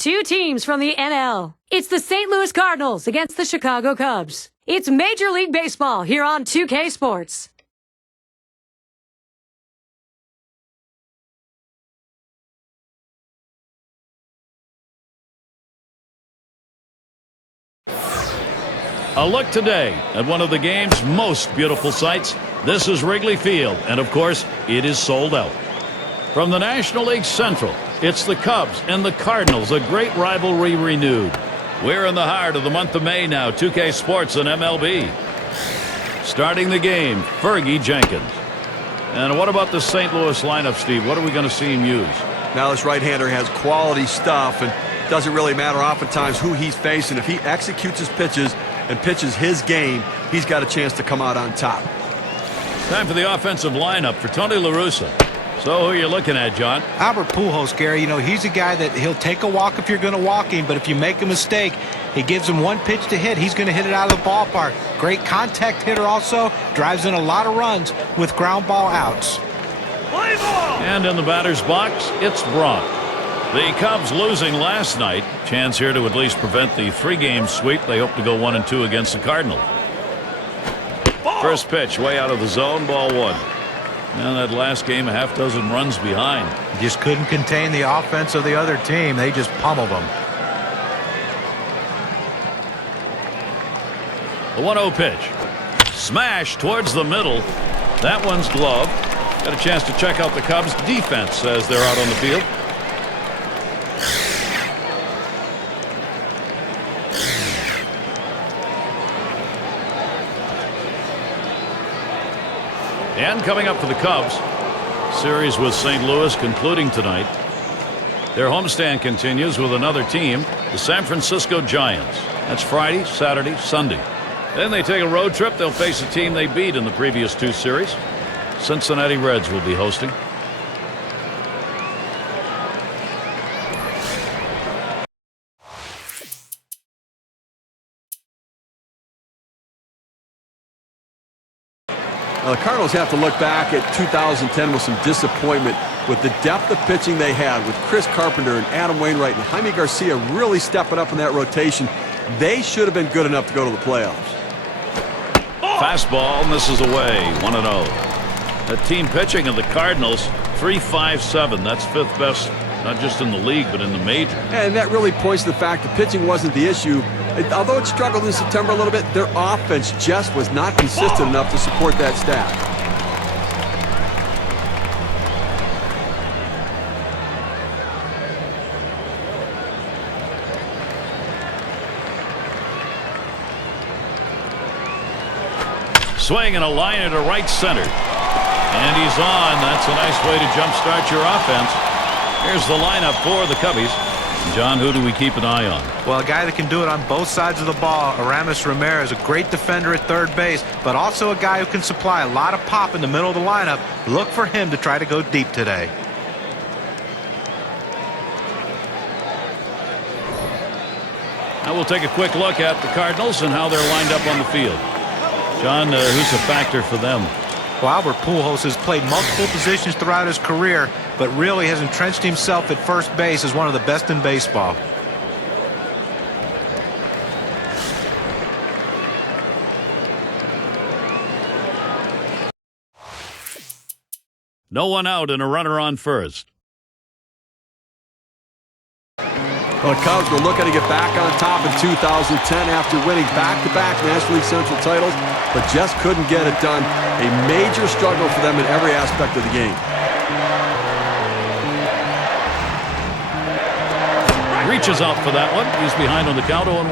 Two teams from the NL. It's the St. Louis Cardinals against the Chicago Cubs. It's Major League Baseball here on 2K Sports. A look today at one of the game's most beautiful sights. This is Wrigley Field, and of course, it is sold out. From the National League Central, it's the Cubs and the Cardinals, a great rivalry renewed. We're in the heart of the month of May now, 2K Sports and MLB. Starting the game, Fergie, Jenkins. And what about the St. Louis lineup, Steve? What are we going to see him use? Now this right-hander has quality stuff, and doesn't really matter oftentimes who he's facing. If he executes his pitches and pitches his game, he's got a chance to come out on top. Time for the offensive lineup for Tony La Russa. So who are you looking at, John? Albert Pujols, Gary. You know, he's a guy that he'll take a walk if you're going to walk him, but if you make a mistake, he gives him one pitch to hit. He's going to hit it out of the ballpark. Great contact hitter also. Drives in a lot of runs with ground ball outs. And in the batter's box, it's Braun. The Cubs losing last night. Chance here to at least prevent the 3-game sweep. They hope to go 1-2 against the Cardinals. First pitch way out of the zone, ball one. Now that last game, a half dozen runs behind. Just couldn't contain the offense of the other team. They just pummeled them. The 1-0 pitch. Smash towards the middle. That one's gloved. Got a chance to check out the Cubs defense as they're out on the field. And coming up for the Cubs, series with St. Louis concluding tonight. Their homestand continues with another team, the San Francisco Giants. That's Friday, Saturday, Sunday. Then they take a road trip. They'll face a team they beat in the previous 2 series. Cincinnati Reds will be hosting. Now, the Cardinals have to look back at 2010 with some disappointment with the depth of pitching they had with Chris Carpenter and Adam Wainwright and Jaime Garcia really stepping up in that rotation. They should have been good enough to go to the playoffs. Fastball misses away, 1-0. The team pitching of the Cardinals, 3.57. That's 5th best, not just in the league, but in the major. And that really points to the fact that pitching wasn't the issue. Although it struggled in September a little bit, their offense just was not consistent enough to support that stat. Swing and a liner to right center. And he's on. That's a nice way to jumpstart your offense. Here's the lineup for the Cubbies. John, who do we keep an eye on? Well, a guy that can do it on both sides of the ball. Aramis Ramirez, a great defender at third base, but also a guy who can supply a lot of pop in the middle of the lineup. Look for him to try to go deep today. Now we'll take a quick look at the Cardinals and how they're lined up on the field. John, who's a factor for them? Well, Albert Pujols has played multiple positions throughout his career, but really has entrenched himself at first base as one of the best in baseball. No one out and a runner on first. Well, the Cubs were looking to get back on top in 2010 after winning back-to-back National League Central titles, but just couldn't get it done. A major struggle for them in every aspect of the game. Reaches out for that one. He's behind on the count, 0-1.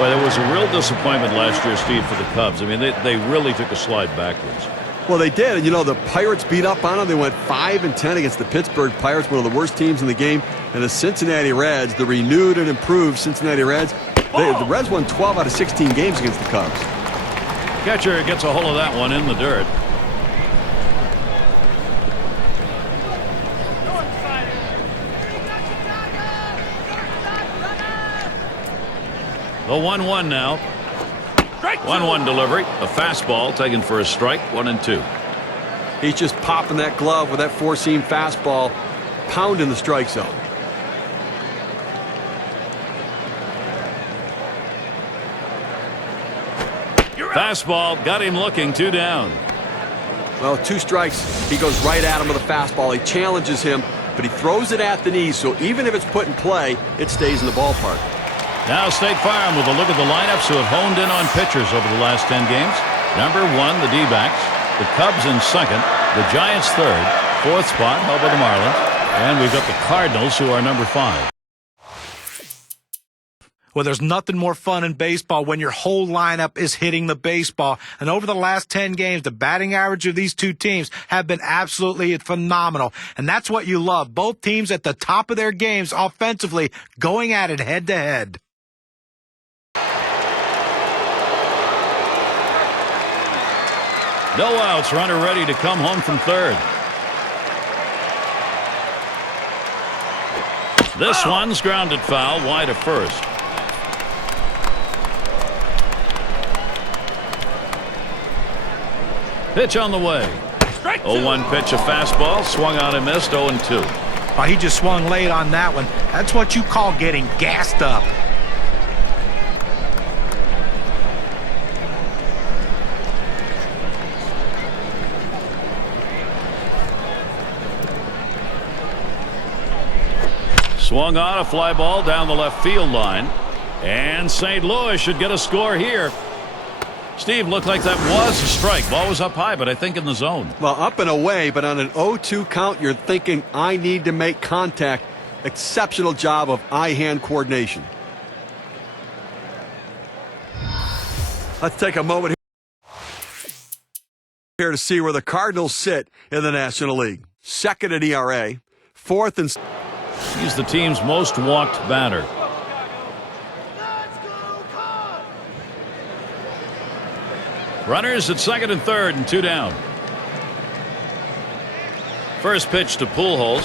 Well, there was a real disappointment last year, Steve, for the Cubs. I mean, they really took a slide backwards. Well, they did. And, you know, the Pirates beat up on them. They went 5-10 against the Pittsburgh Pirates, one of the worst teams in the game. And the Cincinnati Reds, the renewed and improved Cincinnati Reds, the Reds won 12 out of 16 games against the Cubs. Catcher gets a hold of that one in the dirt. The 1-1 now. 1-1 delivery. A fastball taken for a strike. 1-2. He's just popping that glove with that four-seam fastball, pounding the strike zone. Fastball got him looking, 2 down. Well, 2 strikes. He goes right at him with a fastball. He challenges him, but he throws it at the knees, so even if it's put in play, it stays in the ballpark. Now State Farm with a look at the lineups who have honed in on pitchers over the last 10 games. Number 1, the D-backs. The Cubs in second. The Giants third. Fourth spot held by the Marlins. And we've got the Cardinals, who are number 5. Well, there's nothing more fun in baseball when your whole lineup is hitting the baseball. And over the last 10 games, the batting average of these two teams have been absolutely phenomenal. And that's what you love. Both teams at the top of their games offensively going at it head-to-head. No outs, runner ready to come home from third. This one's grounded foul, wide of first. Pitch on the way. 0-1 pitch, a fastball, swung on and missed, 0-2. Oh, he just swung late on that one. That's what you call getting gassed up. Swung on a fly ball down the left field line. And St. Louis should get a score here. Steve, looked like that was a strike. Ball was up high, but I think in the zone. Well, up and away, but on an 0-2 count, you're thinking, I need to make contact. Exceptional job of eye-hand coordination. Let's take a moment here to see where the Cardinals sit in the National League. Second in ERA, fourth in... He's the team's most walked batter. Runners at second and third and 2 down. First pitch to Pujols.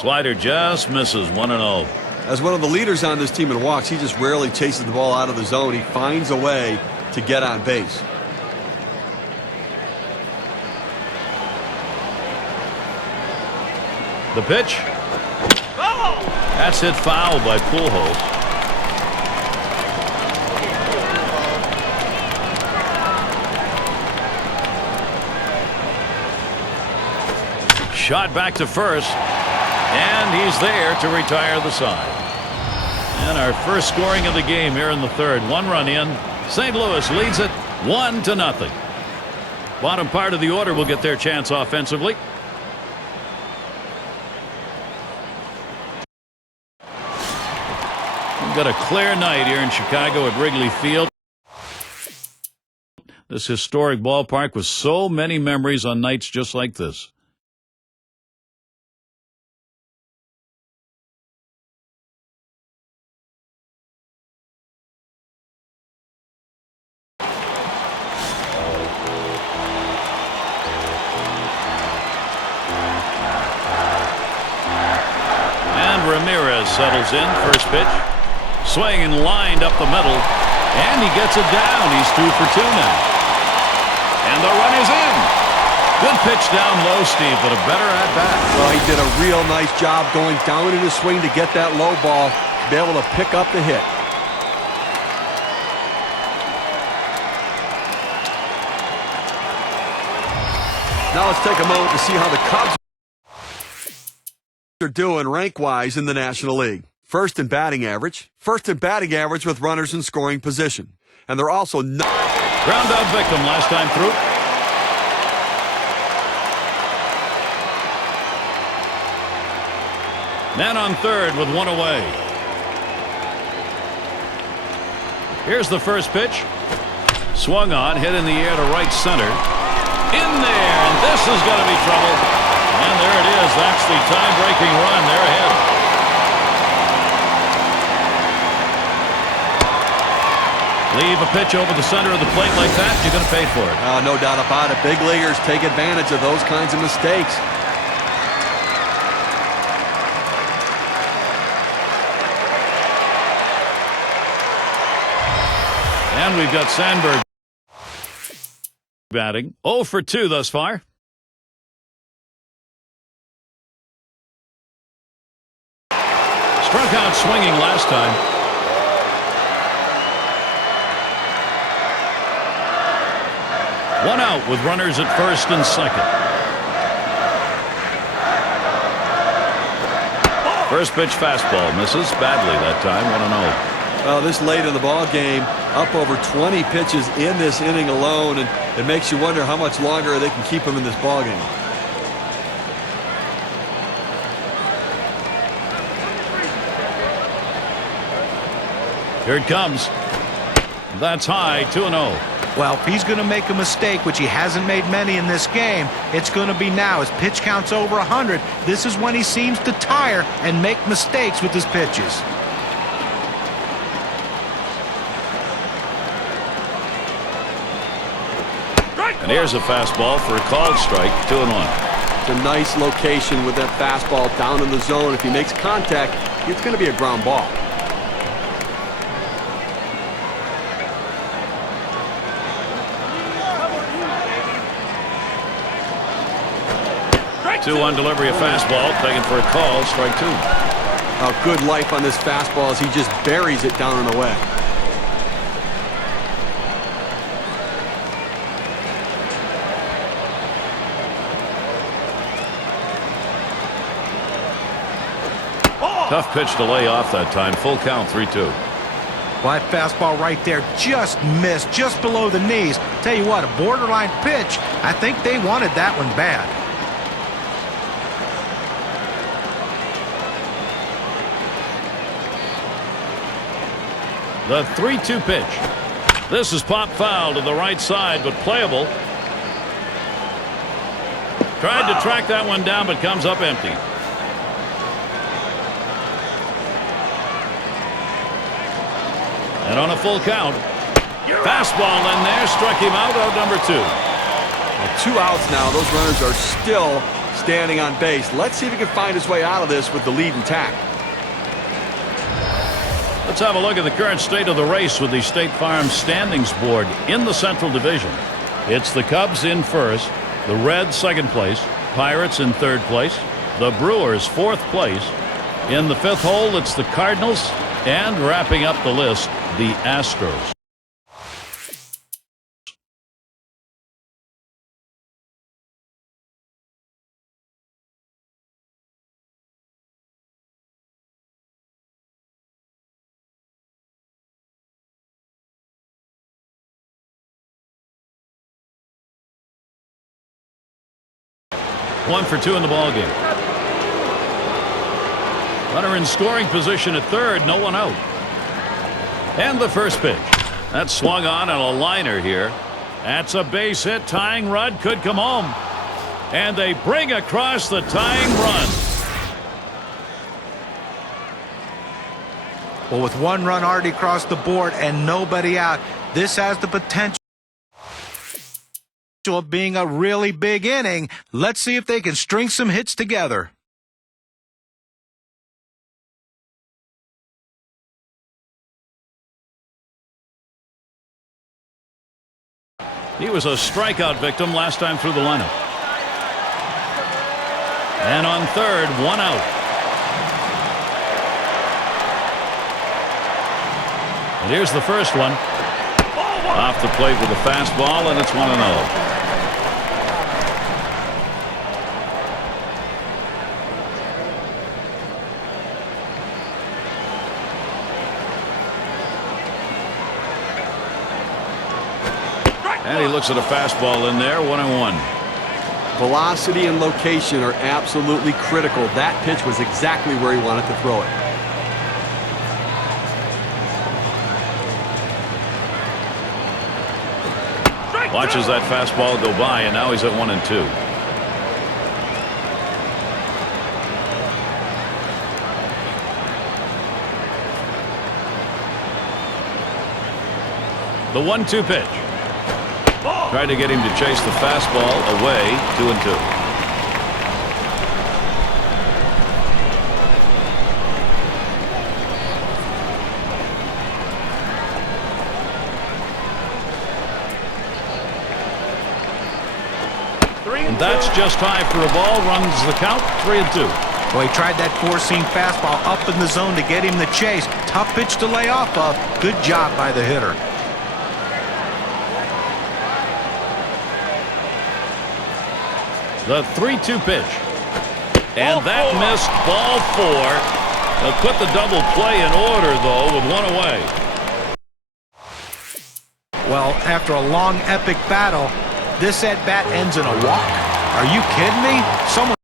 Slider just misses, 1-0. As one of the leaders on this team in walks, he just rarely chases the ball out of the zone. He finds a way to get on base. The pitch. That's hit foul by Pujols. Shot back to first, and he's there to retire the side. And our first scoring of the game here in the third. 1 run in. St. Louis leads it 1-0. Bottom part of the order will get their chance offensively. We've got a clear night here in Chicago at Wrigley Field. This historic ballpark with so many memories on nights just like this. Ramirez settles in. First pitch. Swing and lined up the middle. And he gets it down. He's 2 for 2 now. And the run is in. Good pitch down low, Steve, but a better at-bat. Well, he did a real nice job going down in his swing to get that low ball, to be able to pick up the hit. Now let's take a moment to see how the Cubs are doing rank-wise in the National League. First in batting average. First in batting average with runners in scoring position. And they're also not... Ground out victim last time through. Man on third with 1 away. Here's the first pitch. Swung on, hit in the air to right center. In there, and this is going to be trouble. And there it is. That's the tie-breaking run. They're ahead. Leave a pitch over the center of the plate like that, you're going to pay for it. No doubt about it. Big leaguers take advantage of those kinds of mistakes. And we've got Sandberg batting. 0 for 2 thus far. Struck out swinging last time. One out with runners at first and second. First pitch fastball misses badly that time. 1-0. Well, this late in the ball game, up over 20 pitches in this inning alone, and it makes you wonder how much longer they can keep him in this ball game. Here it comes. That's high. 2-0. Well, if he's going to make a mistake, which he hasn't made many in this game, it's going to be now. His pitch count's over 100. This is when he seems to tire and make mistakes with his pitches. And here's a fastball for a called strike. 2-1. It's a nice location with that fastball down in the zone. If he makes contact, it's going to be a ground ball. Two-one delivery of fastball, taken for a call, strike two. A good life on this fastball as he just buries it down and away. Tough pitch to lay off that time. Full count, 3-2. Well, that fastball right there just missed, just below the knees. Tell you what, a borderline pitch. I think they wanted that one bad. The 3-2 pitch. This is pop foul to the right side, but playable. Tried to track that one down, but comes up empty. And on a full count, fastball in there, struck him out number two. Well, 2 outs now. Those runners are still standing on base. Let's see if he can find his way out of this with the lead intact. Let's have a look at the current state of the race with the State Farm standings board in the Central Division. It's the Cubs in first, the Reds second place, Pirates in third place, the Brewers fourth place. In the fifth hole, it's the Cardinals, and wrapping up the list, the Astros. One for two in the ball game. Runner in scoring position at third, no one out. And the first pitch. That's swung on a liner here. That's a base hit. Tying run could come home. And they bring across the tying run. Well, with one run already across the board and nobody out, this has the potential of being a really big inning. Let's see if they can string some hits together. He was a strikeout victim last time through the lineup. And on third, one out. And here's the first one. Off the plate with a fastball, and it's 1-0. And he looks at a fastball in there, 1-1. Velocity and location are absolutely critical. That pitch was exactly where he wanted to throw it. Watches that fastball go by, and now he's at 1-2. The 1-2 pitch. Tried to get him to chase the fastball away, 2-2. And that's just high for a ball. Runs the count, 3-2. Well, he tried that four-seam fastball up in the zone to get him the chase. Tough pitch to lay off of. Good job by the hitter. The 3-2 pitch. And that missed ball 4. They'll put the double play in order, though, with 1 away. Well, after a long, epic battle, this at-bat ends in a walk. Are you kidding me? Someone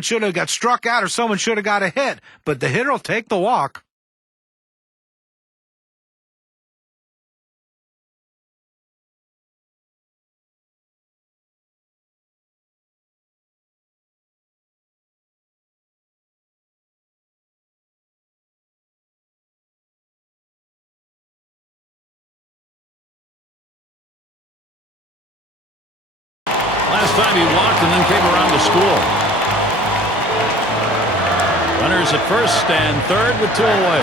should have got struck out or someone should have got a hit, but the hitter will take the walk. Last time he walked and then came around to score. Runners at first and third with 2 away.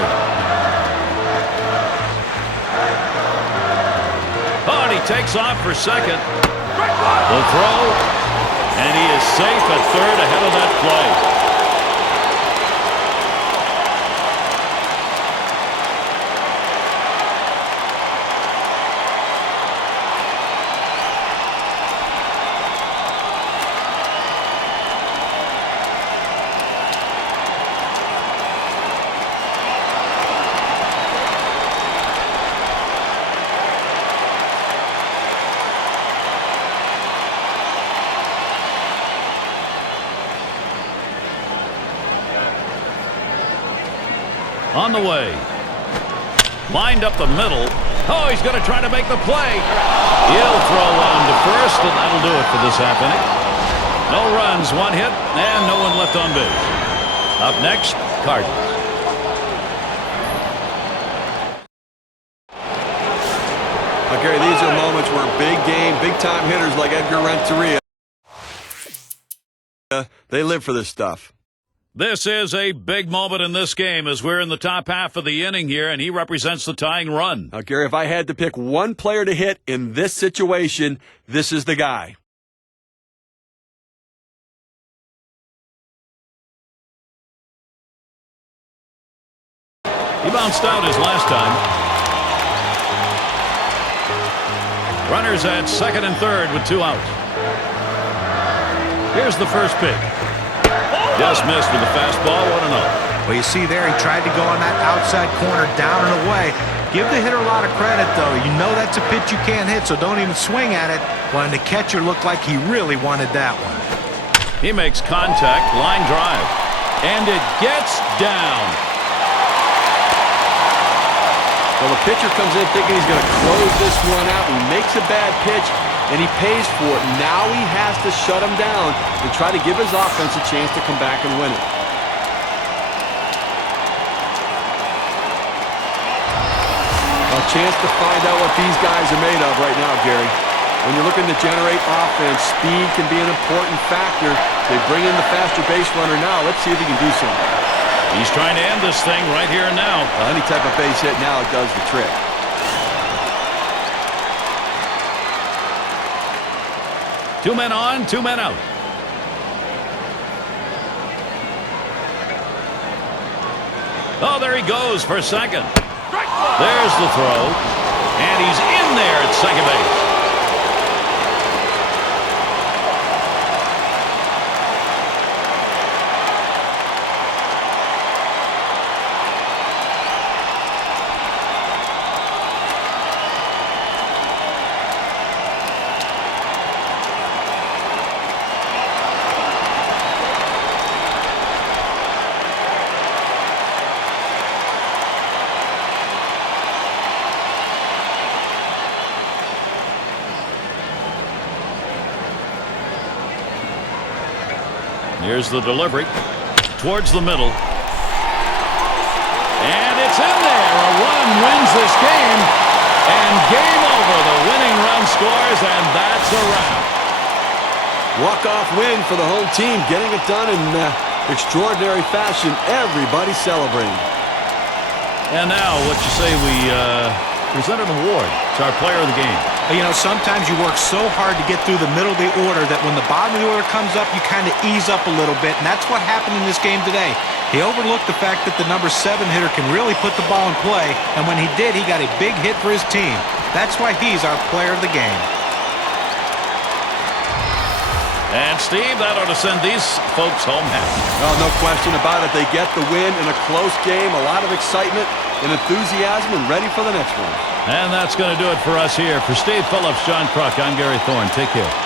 Oh, and he takes off for second. The throw, and he is safe at third ahead of that play. On the way. Lined up the middle. Oh, he's going to try to make the play. He'll throw on to first, and that'll do it for this half inning. No runs, 1 hit, and no one left on base. Up next, Cardinals. Now, Gary, these are moments where big game, big-time hitters like Edgar Renteria, they live for this stuff. This is a big moment in this game as we're in the top half of the inning here, and he represents the tying run. Now, Gary, if I had to pick one player to hit in this situation, this is the guy. He bounced out his last time. Runners at second and third with 2 outs. Here's the first pitch. Just missed with the fastball, 1-0. Well, you see there, he tried to go on that outside corner, down and away. Give the hitter a lot of credit, though. You know that's a pitch you can't hit, so don't even swing at it. Well, and the catcher looked like he really wanted that one. He makes contact, line drive, and it gets down. Well, the pitcher comes in thinking he's going to close this one out. He makes a bad pitch, and he pays for it. Now he has to shut him down and try to give his offense a chance to come back and win it. A chance to find out what these guys are made of right now, Gary. When you're looking to generate offense, speed can be an important factor. They bring in the faster base runner now. Let's see if he can do something. He's trying to end this thing right here and now. Any type of base hit now does the trick. Two men on, 2 men out. Oh, there he goes for second. There's the throw. And he's in there at second base. Here's the delivery towards the middle. And it's in there. A run wins this game. And game over. The winning run scores, and that's a wrap. Walk-off win for the home team, getting it done in extraordinary fashion. Everybody celebrating. And now, what you say we present an award to our player of the game. You know, sometimes you work so hard to get through the middle of the order that when the bottom of the order comes up, you kind of ease up a little bit, and that's what happened in this game today. He overlooked the fact that the number 7 hitter can really put the ball in play, and when he did, he got a big hit for his team. That's why he's our player of the game. And, Steve, that ought to send these folks home happy. Well, no question about it. They get the win in a close game. A lot of excitement and enthusiasm and ready for the next one. And that's going to do it for us here. For Steve Phillips, John Kruk, I'm Gary Thorne. Take care.